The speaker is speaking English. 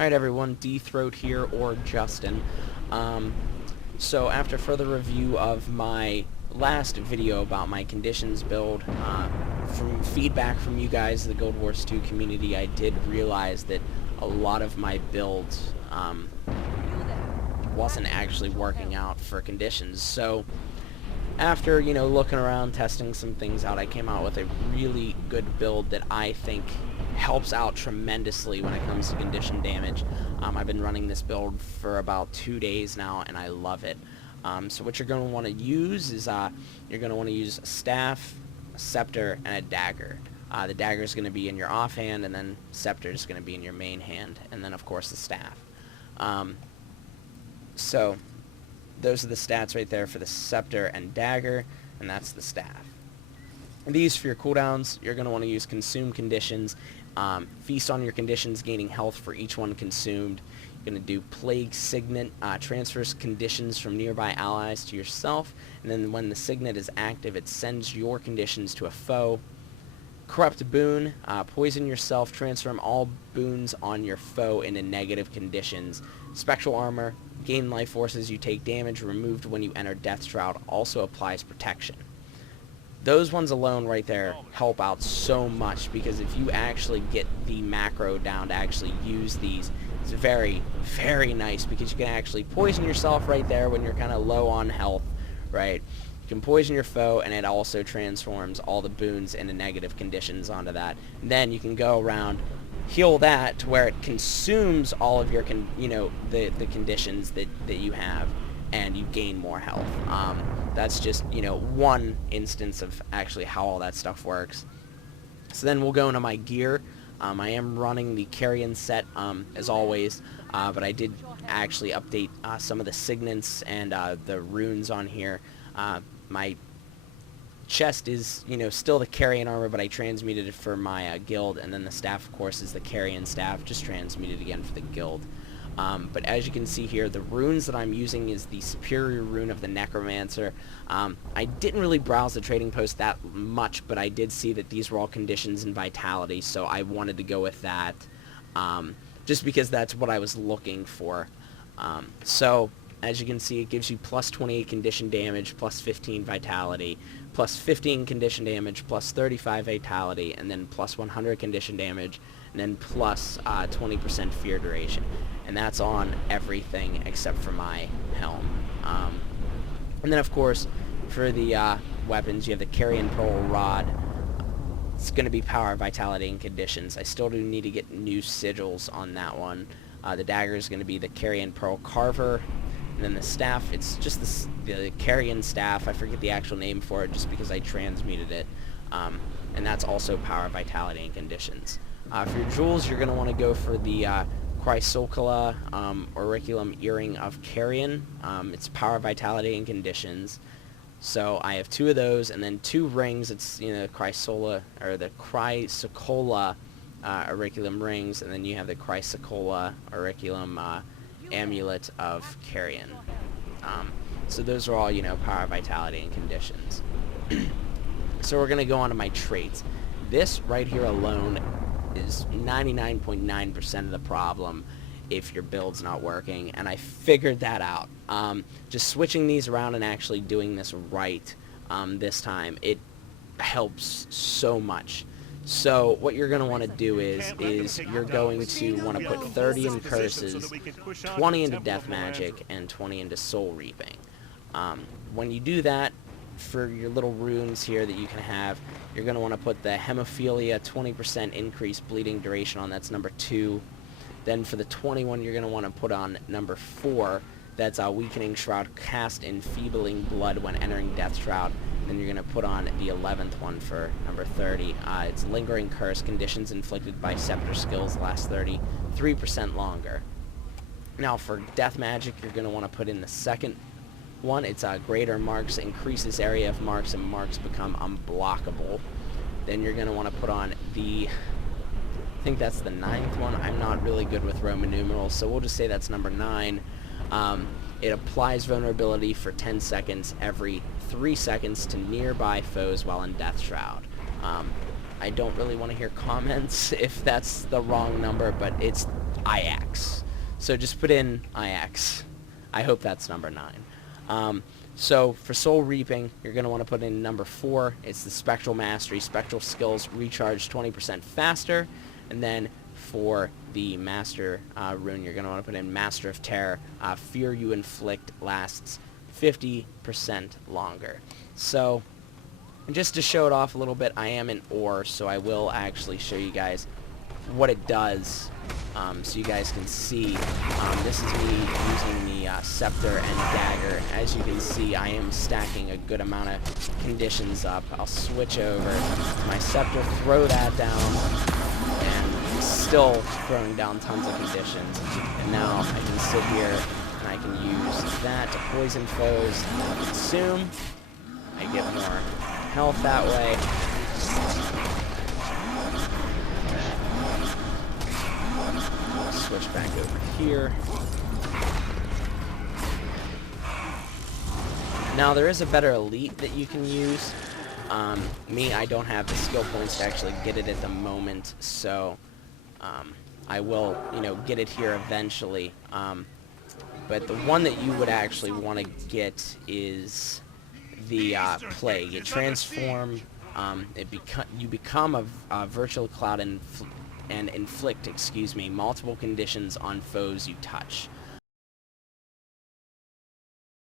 Alright everyone, D-Throat here, or Justin. So after further review of my last video about my conditions build, from feedback from you guys, the Guild Wars 2 community, I did realize that a lot of my builds wasn't actually working out for conditions. So after, looking around, testing some things out, I came out with a really good build that I think helps out tremendously when it comes to condition damage. I've been running this build for about 2 days now, and I love it. So what you're going to want to use is, you're going to want to use a staff, a scepter, and a dagger. The dagger is going to be in your offhand, and then scepter is going to be in your main hand, and then of course the staff. So those are the stats right there for the scepter and dagger, and that's the staff. And these for your cooldowns, you're going to want to use consume conditions. Feast on your conditions, gaining health for each one consumed. You're going to do plague signet, transfers conditions from nearby allies to yourself, and then when the signet is active, it sends your conditions to a foe. Corrupt boon, poison yourself, transform all boons on your foe into negative conditions. Spectral armor, gain life force as you take damage, removed when you enter Death Shroud, also applies protection. Those ones alone right there help out so much, because if you actually get the macro down to actually use these, it's very, very nice, because you can actually poison yourself right there when you're kind of low on health, right? You can poison your foe, and it also transforms all the boons into negative conditions onto that. And then you can go around, heal that to where it consumes all of your, the conditions that you have, and you gain more health. That's just, one instance of actually how all that stuff works. So then we'll go into my gear. I am running the Carrion set, as always, but I did actually update some of the signets and the runes on here. My chest is, still the Carrion armor, but I transmuted it for my guild, and then the staff, of course, is the Carrion staff, just transmuted again for the guild. But as you can see here, the runes that I'm using is the superior rune of the Necromancer. I didn't really browse the trading post that much, but I did see that these were all conditions and vitality, so I wanted to go with that, just because that's what I was looking for. So as you can see, it gives you plus 28 condition damage, plus 15 vitality, plus 15 condition damage, plus 35 vitality, and then plus 100 condition damage, and then plus 20% fear duration. And that's on everything except for my helm. And then of course, for the weapons, you have the Carrion Pearl Rod. It's going to be power, vitality, and conditions. I still do need to get new sigils on that one. The dagger is going to be the Carrion Pearl Carver. And then the staff, it's just the Carrion staff. I forget the actual name for it just because I transmuted it. And that's also power, vitality, and conditions. For your jewels, you're going to want to go for the Chrysocolla Auriculum Earring of Carrion. It's power, vitality, and conditions. So I have 2 of those, and then 2 rings. It's the Chrysocolla Auriculum rings, and then you have the Chrysocolla Auriculum Amulet of Carrion. So those are all power, vitality, and conditions. So we're gonna go on to my traits. This right here alone is 99.9% of the problem if your build's not working, and I figured that out. Just switching these around and actually doing this right this time, it helps so much. So what you're going to want to do is you're going to want to put 30 in curses, 20 into death magic, and 20 into soul reaping. When you do that, for your little runes here that you can have, you're going to want to put the hemophilia 20% increased bleeding duration on. That's number 2. Then for the 21, you're going to want to put on number 4. That's a weakening shroud, cast enfeebling blood when entering death shroud. Then you're going to put on the 11th one for number 30. It's lingering curse, conditions inflicted by scepter skills last 33% longer. Now for death magic, you're going to want to put in the second one. It's greater marks, increases area of marks, and marks become unblockable. Then you're going to want to put on the, I think that's the 9th one. I'm not really good with Roman numerals, so we'll just say that's number 9. It applies vulnerability for 10 seconds every 3 seconds to nearby foes while in Death Shroud. I don't really want to hear comments if that's the wrong number, but it's IX. So just put in IX. I hope that's number 9. So for Soul Reaping, you're going to want to put in number 4. It's the Spectral Mastery. Spectral skills recharge 20% faster. And then for the Master rune, you're going to want to put in Master of Terror. Fear you inflict lasts 50% longer. So just to show it off a little bit, I am in ore, so I will actually show you guys what it does, so you guys can see. This is me using the scepter and dagger. As you can see, I am stacking a good amount of conditions up. I'll switch over to my scepter, throw that down, and still throwing down tons of conditions. And now I can sit here and I can use that to poison foes, consume. I get more health that way. Switch back over here. Now there is a better elite that you can use. Me, I don't have the skill points to actually get it at the moment, so I will, get it here eventually. But the one that you would actually want to get is the Plague. It transform. You become a virtual cloud and inflict, multiple conditions on foes you touch.